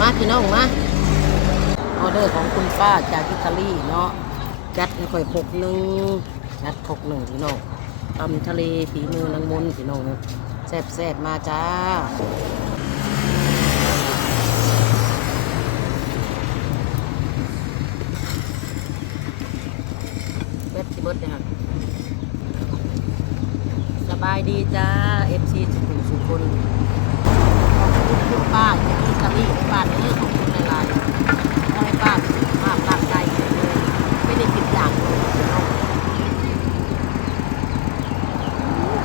มาพี่น้องมาออเดอร์ของคุณป้าจากอิตาลีเนาะจัดให้ค่อยหกหนึ่งจัดหกหนึ่งพี่น้องตำทะเลฝีมือนางมนพี่น้องแซ่บแซ่บมาจ้าเบ็ดสิเบิดเลยค่ะสบายดีจ้า FC สุขุมสุคน คุณป้าจากอิตาลีป้าเนื้อของคุณหลายๆก็ให้ป้าสุขภาพร่างกายแข็งแรงไม่ได้ผิดอย่างเลยเนาะ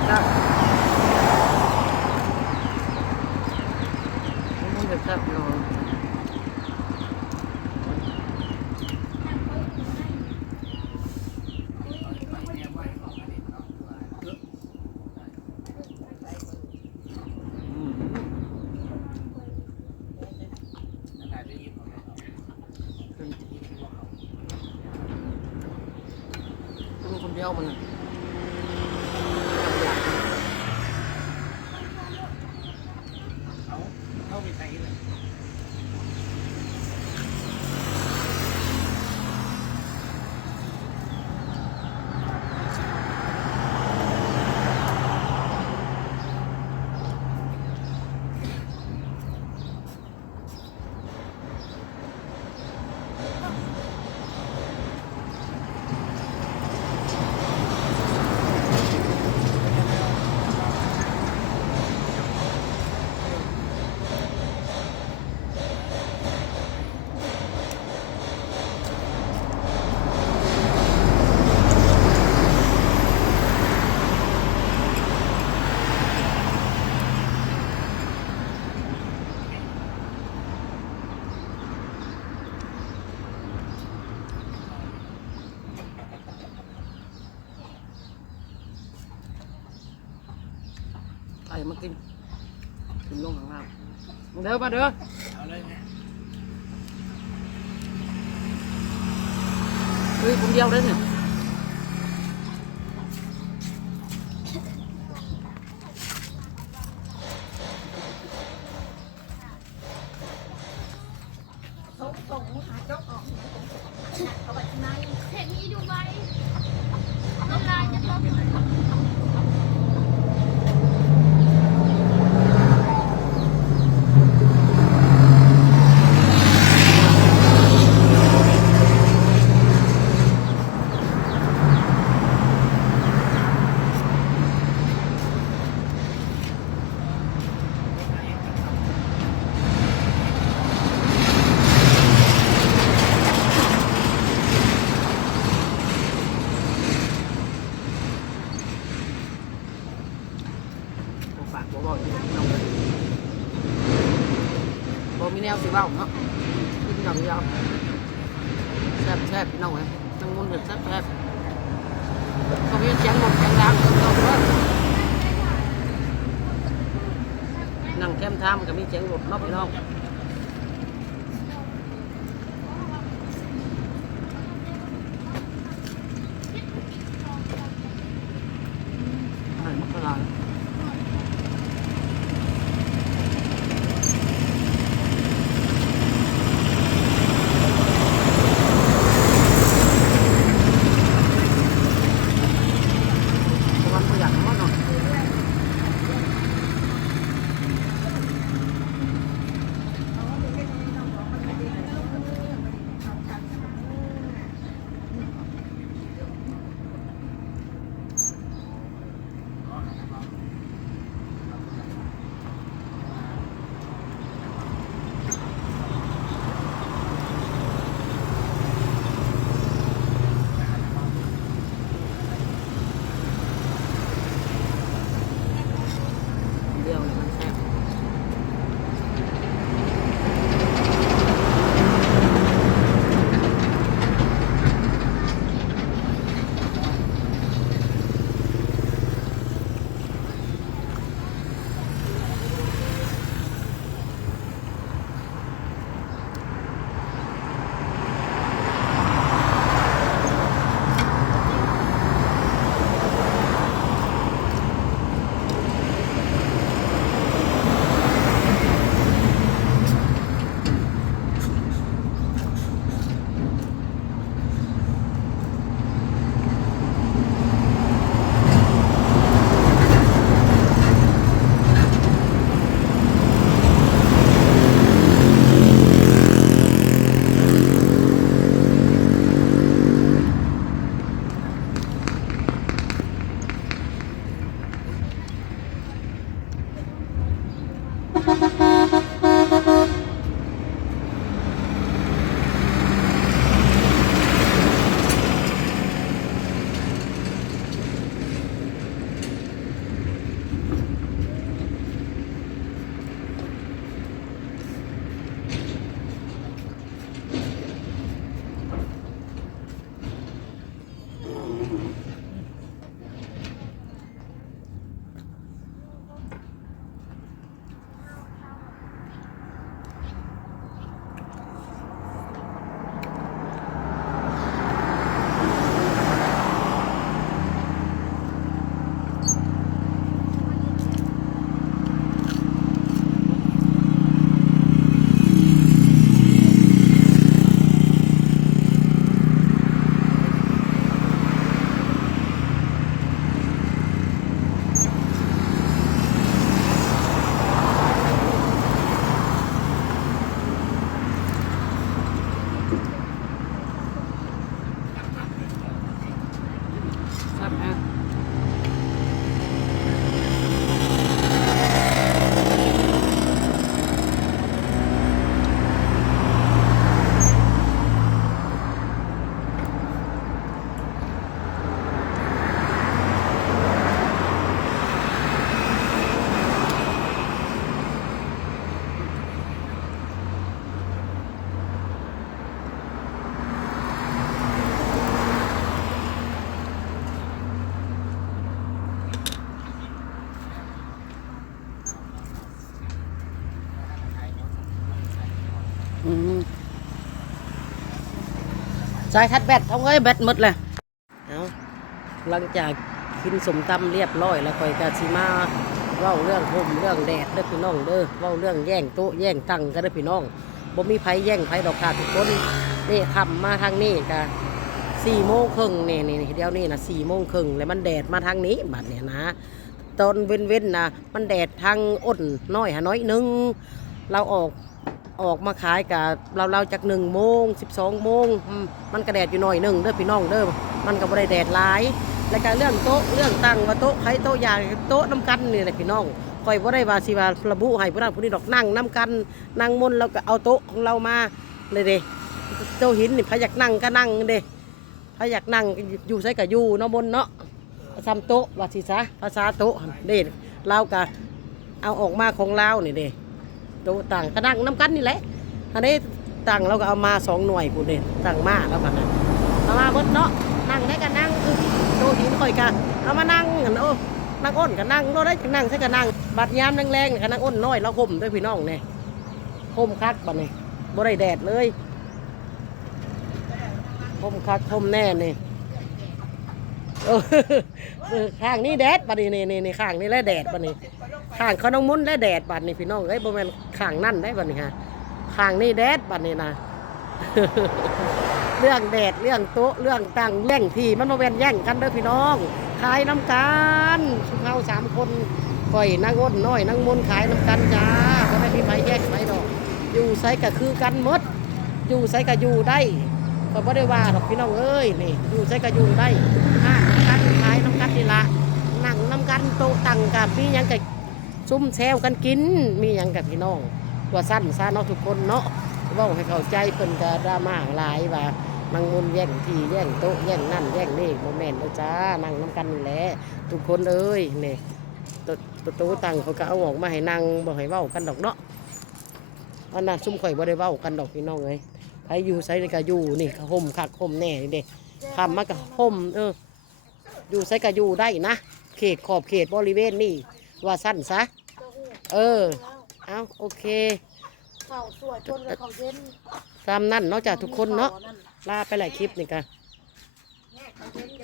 ก็มันจะจับเนาะอืม มันคนเดียวมันน่ะอยาก เข้าไปใช้เลย ไก่มากินกินลงข้างล่างมาเด้อมาเด้อเอาเลยไงเฮ้ยคนเดียวเด้อเนี่ย เห็นมีดูไหมน้ำลายจะตก บ่ฝากบ่บอกอยู่น้องเลยบ่มีแนวสิ เว้าเนาะกินอย่างเดียวแซ่บแซ่บพี่น้องเอ้ยทั้งมนต์เด็ดแซ่บแซ่บก็มีเสียงหมดเสียงดังเอาเด้อนั่งแคมทามก็มีเสียงรถเนาะพี่น้อง สายทัดแบตเอาไว้แบตหมดเลยเอาหลังจากกินสมตำเรียบร้อยแล้วคอยกาซิมาเว้าเรื่องห่มเรื่องแดดเด้อพี่น้องเด้อเว้าเรื่องแย่งโต๊ะแย่งตังกันเด้อพี่น้องบ่มีไผแย่งไผดอกค่ะทุกคนนี่ทำมาทางนี้กะสี่โมงครึ่งนี่นี่นี่เดี๋ยวนี้นะสี่โมงครึ่งแล้วมันแดดมาทางนี้บัดเนี่ยนะตอนเว้นเว้นๆนะมันแดดทางอ้นน้อยหาน้อยหนึงเราออก ออกมาขายกับเราเราจากหนึ่งโมงสิบสองโมงมันก็แดดอยู่หน่อยหนึ่งเด้อพี่น้องเด้อมันก็บ่ได้แดดหลายแล้วก็เรื่องโต๊ะเรื่องตั้งว่าโต๊ะใครโต๊ะยางโต๊ะน้ำกันนี่แหละพี่น้องคอยบ่ได้ว่าสิว่าระบุให้ผู้นั้นผู้นี้ดอกนั่งน้ำกันนั่งมนแล้วก็เอาโต๊ะของเรามาเลยเด้โต๊ะหินนี่พอยากนั่งก็นั่งเด้พอยากนั่งอยู่ใส่กับอยู่เนาะมนเนาะทำโต๊ะว่าสิซะภาษาโต๊ะเด่นเราก็เอาออกมาของเรานี่เด้ โตต่างก็นั่งน้ำกันนี่แหละอันนี้ต่างเราก็เอามาสองหน่วยกูเด่นต่างมาแล้วกันนะเอามาเบิดเนาะนั่งได้กันนั่งเออโตหินคอยกันเอามานั่งกันโอ้นั่งอ้นกันนั่งโน่ได้กันนั่งใช่กันนั่งบัดยามแรงๆกันนั่งอ้นน้อยเราห่มด้วยพี่น้องเนี่ยห่มคักบัดนี่ยบ่ได้แดดเลยห่มคักห่มแน่เนี่ย เออเออข้างนี้แดดบัดนี้นี่นี่นี่ข้างนี้และแดดบัดนี้ข้างเขาน้องมุนและแดดบัดนี้พี่น้องเอ้ยบ่แม่นข้างนั่นได้บัดนี้ฮะข้างนี้แดดบัดนี้นะเรื่องแดดเรื่องโต๊ะเรื่องตั้งแย่งที่มันบ่แม่นแย่งกันเด้อพี่น้องขายน้ำกันชุมเฮาสามคนข่อยนางอ้นน้อยนางมุนขายน้ำกันจ้าบ่ได้มีไผแย่งไผดอก อยู่ไสก็คือกันหมด อยู่ไสก็อยู่ได้ก็บ่ได้ว่าดอกพี่น้องเอ้ยนี่อยู่ใช้ก็อยู่ได้ห้าน้ำกันขาย น้ำกันนี่ละนั่งน้ำกันโต๊ะตั้งกับมีหยังกับซุ่มแซวกันกิน มีหยังกับพี่น้อง ตัวสั้นซะเนาะทุกคนเนาะเว่าให้เข้าใจเพิ่นก็ดราม่าหลายว่านางมุนแย่งทีแย่งโต๊ะแย่งนั่นแย่งนี่โมเมนต์เลยจ้านั่งน้ำกันนี่แหละทุกคนเอ้ยนี่ตัวประตูตั้งเขาก็เอาออกมาให้นั่งบ่ให้เว้ากันดอกเนาะอันนั้นซุ่มข่อยบ่ได้เว้ากันดอกพี่น้องเอ้ยใครอยู่ไซนี่ก็อยู่นี่ก็ห่มคักห่มแน่นี่เด็คำมาก็ห่มเออ อยู่ไซก็อยู่ได้นะ เขตขอบเขตบริเวณนี่ว่าสั้นซะ เออ เอาโอเคเข้าสวยจนกับเขาเย็นตามนั่นเนาะจากทุกคนเนาะลาไปหลายคลิปนี่กันเขาเย็นแก